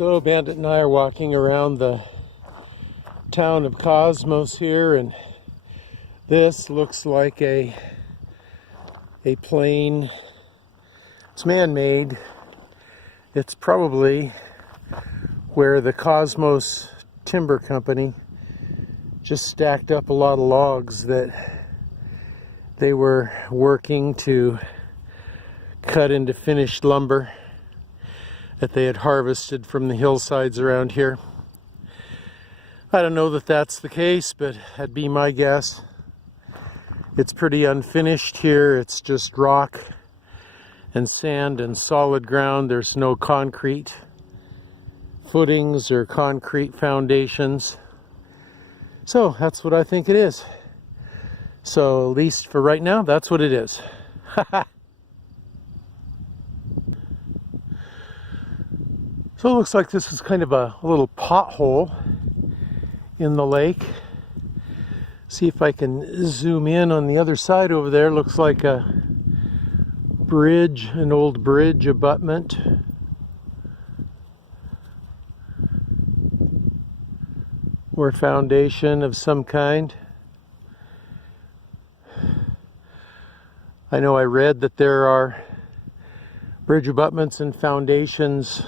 So Bandit and I are walking around the town of Kosmos here, and this looks like a plane. It's man-made. It's probably where the Kosmos Timber Company just stacked up a lot of logs that they were working to cut into finished lumber that they had harvested from the hillsides around here. I don't know that that's the case, but that'd be my guess. It's pretty unfinished here. It's just rock and sand and solid ground. There's no concrete footings or concrete foundations. So that's what I think it is. So at least for right now, that's what it is. So it looks like this is kind of a little pothole in the lake. See if I can zoom in on the other side over there. Looks like a bridge, an old bridge abutment. Or foundation of some kind. I know I read that there are bridge abutments and foundations,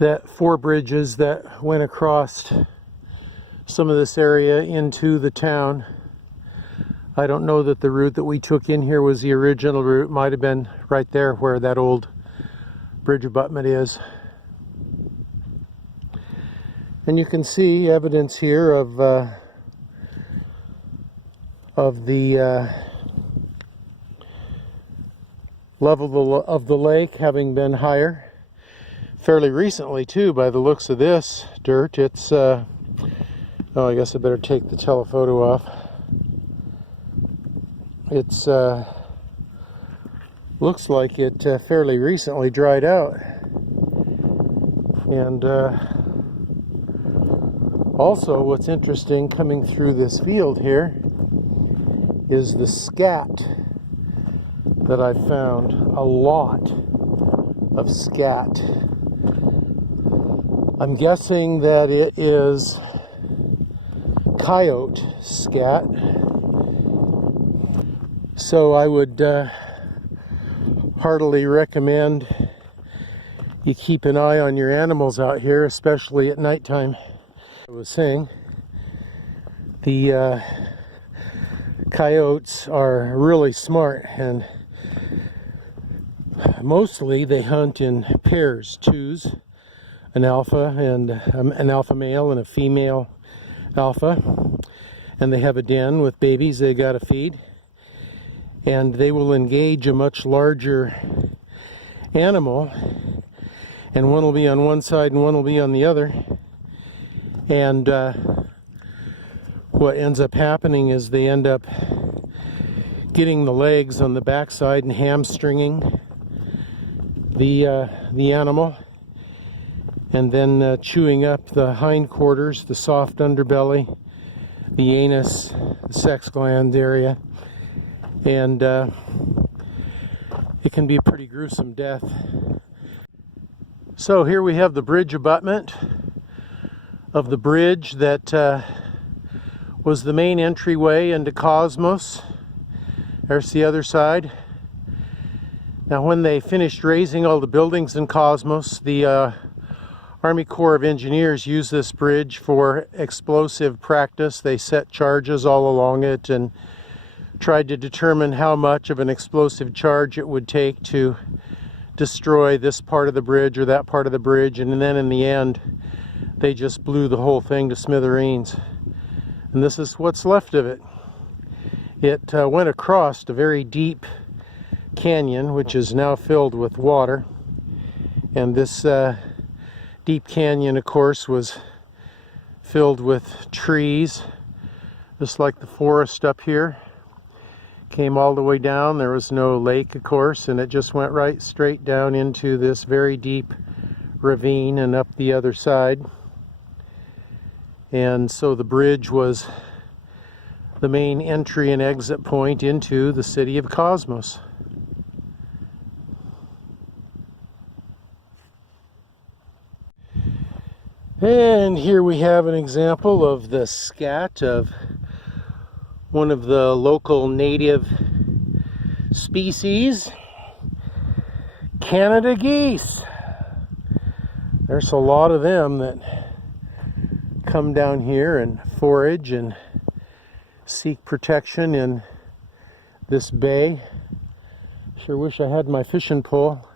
that 4 bridges that went across some of this area into the town. I don't know that the route that we took in here was the original route. Might have been right there where that old bridge abutment is. And you can see evidence here of the level of the lake having been higher. Fairly recently too, by the looks of this dirt. It's oh, I guess I better take the telephoto off. It's looks like it fairly recently dried out. And also what's interesting coming through this field here is the scat that I found. A lot of scat. I'm guessing that it is coyote scat. So I would heartily recommend you keep an eye on your animals out here, especially at nighttime. I was saying, the coyotes are really smart, and mostly they hunt in pairs, twos. An alpha and an alpha male and a female alpha, and they have a den with babies they gotta feed, and they will engage a much larger animal, and one will be on one side and one will be on the other, and what ends up happening is they end up getting the legs on the backside and hamstringing the animal, and then chewing up the hindquarters, the soft underbelly, the anus, the sex gland area, and it can be a pretty gruesome death. So here we have the bridge abutment of the bridge that was the main entryway into Kosmos. There's the other side. Now when they finished raising all the buildings in Kosmos, the Army Corps of Engineers used this bridge for explosive practice. They set charges all along it and tried to determine how much of an explosive charge it would take to destroy this part of the bridge or that part of the bridge, and then in the end they just blew the whole thing to smithereens. And this is what's left of it. It went across a very deep canyon, which is now filled with water, and this deep canyon, of course, was filled with trees, just like the forest up here. Came all the way down. There was no lake, of course, and it just went right straight down into this very deep ravine and up the other side. And so the bridge was the main entry and exit point into the city of Kosmos. And here we have an example of the scat of one of the local native species, Canada geese. There's a lot of them that come down here and forage and seek protection in this bay. Sure wish I had my fishing pole.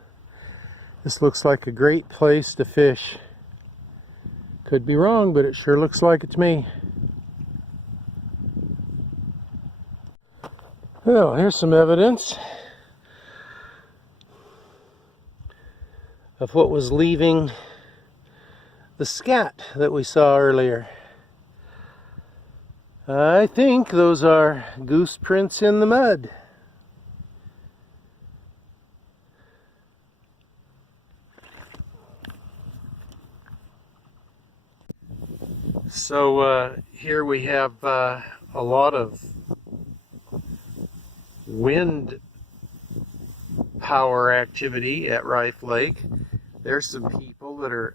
This looks like a great place to fish. Could be wrong, but it sure looks like it to me. Well, here's some evidence of what was leaving the scat that we saw earlier. I think those are goose prints in the mud. So here we have a lot of wind power activity at Riffe Lake. There's some people that are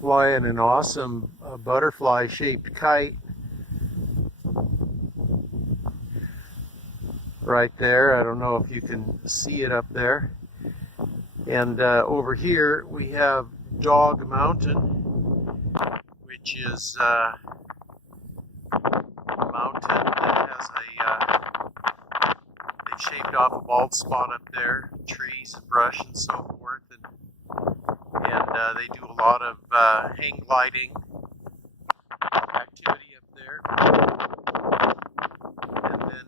flying an awesome butterfly shaped kite right there. I don't know if you can see it up there. And over here we have Dog Mountain, which is a mountain that has they've shaved off a bald spot up there, trees and brush and so forth, and they do a lot of hang gliding activity up there. And then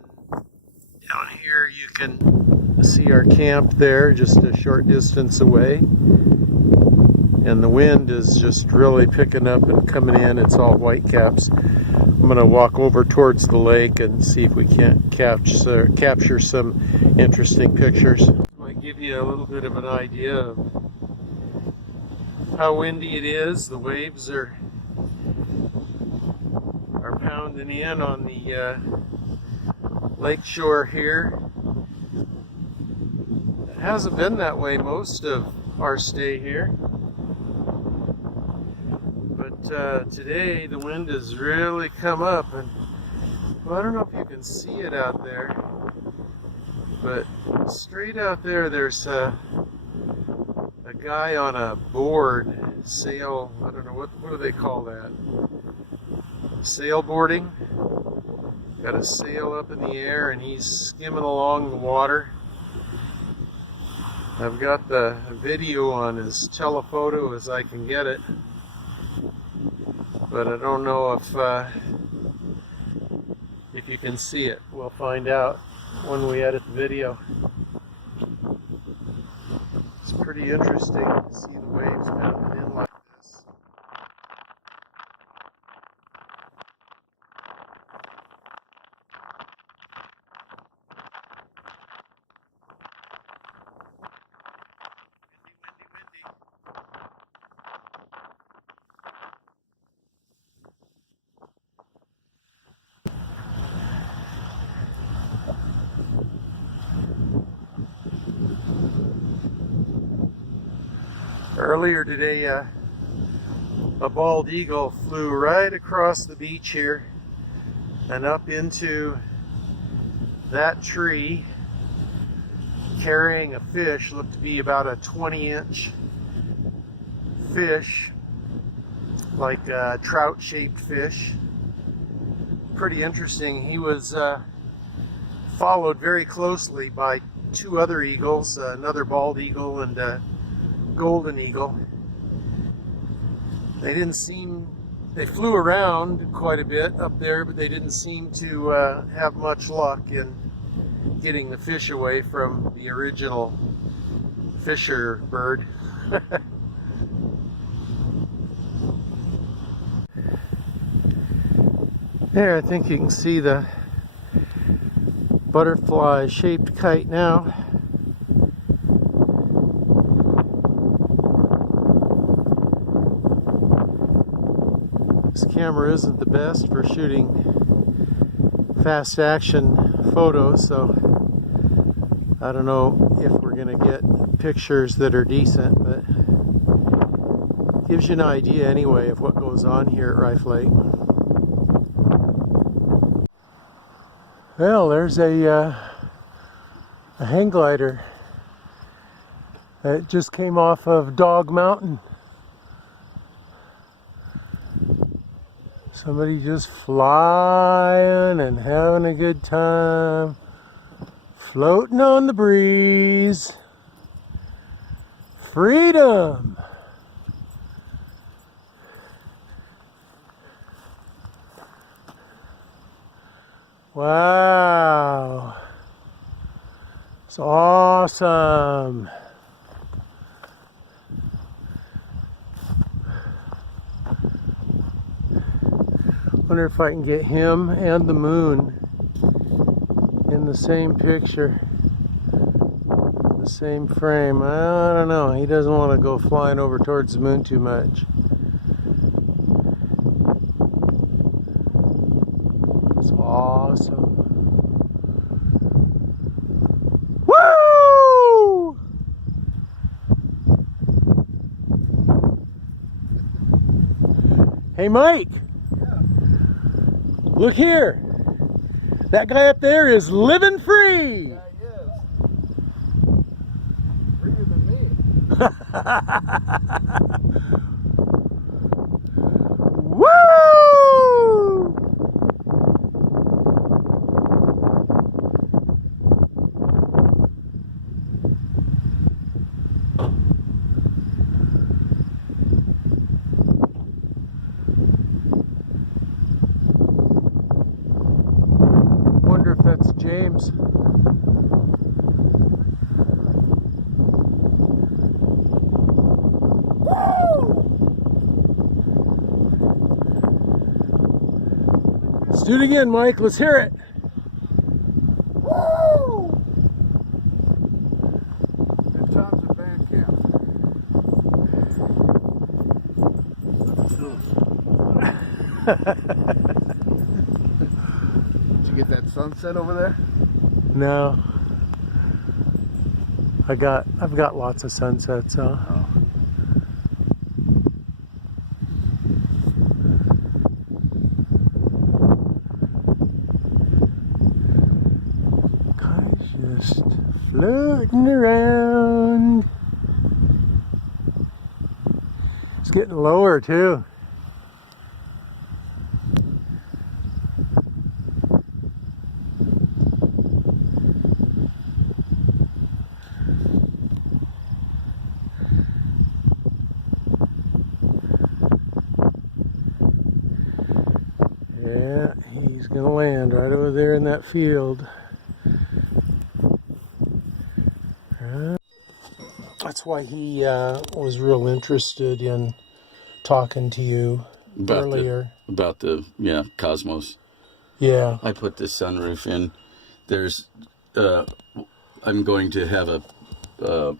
down here you can see our camp there, just a short distance away. And the wind is just really picking up and coming in. It's all whitecaps. I'm going to walk over towards the lake and see if we can't capture some interesting pictures. Might give you a little bit of an idea of how windy it is. The waves are pounding in on the lake shore here. It hasn't been that way most of our stay here. Today the wind has really come up, and well, I don't know if you can see it out there, but straight out there there's a guy on a board, sail, I don't know, what do they call that? Sailboarding. Got a sail up in the air and he's skimming along the water. I've got the video on as telephoto as I can get it. But I don't know if you can see it. We'll find out when we edit the video. It's pretty interesting to see the waves pounding in like this. Windy, windy, windy. Earlier today, a bald eagle flew right across the beach here and up into that tree, carrying a fish. Looked to be about a 20-inch fish, like a trout-shaped fish. Pretty interesting. He was followed very closely by two other eagles, another bald eagle and golden eagle. They flew around quite a bit up there, but they didn't seem to have much luck in getting the fish away from the original fisher bird. There, I think you can see the butterfly shaped kite now. This camera isn't the best for shooting fast action photos, so I don't know if we're going to get pictures that are decent, but Gives you an idea anyway of what goes on here at Riffe Lake. Well, there's a hang glider that just came off of Dog Mountain. Somebody just flying and having a good time, floating on the breeze. Freedom! Wow! It's awesome! Wonder if I can get him and the moon in the same picture, the same frame. I don't know. He doesn't want to go flying over towards the moon too much. It's awesome. Woo! Hey, Mike. Look here. That guy up there is living free. Yeah, he is. Freer than me. Woo! Wonder if that's James. Let's do it again, Mike. Let's hear it. Woo! Good times at band camp. Did you get that sunset over there? No. I've got lots of sunsets, huh? Oh. Just floating around. It's getting lower too. Yeah, he's gonna land right over there in that field. That's why he was real interested in talking to you earlier. About the Cosmos. Yeah. I put the sunroof in. There's, I'm going to have a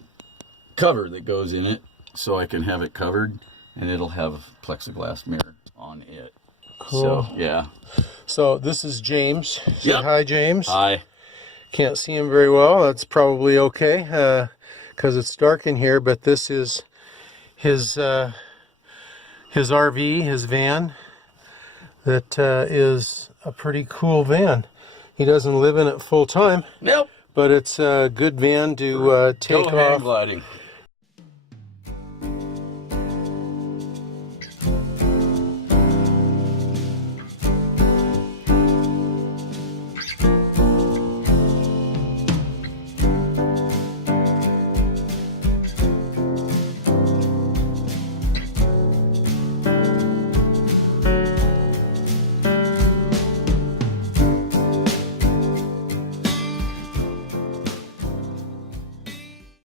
cover that goes in it, so I can have it covered, and it'll have a plexiglass mirror on it. Cool. So, yeah. So this is James. Say Yep. hi, James. Hi. Can't see him very well. That's probably okay because it's dark in here. But this is his RV, his van. That is a pretty cool van. He doesn't live in it full time. Nope. But it's a good van to take Go hang off. gliding.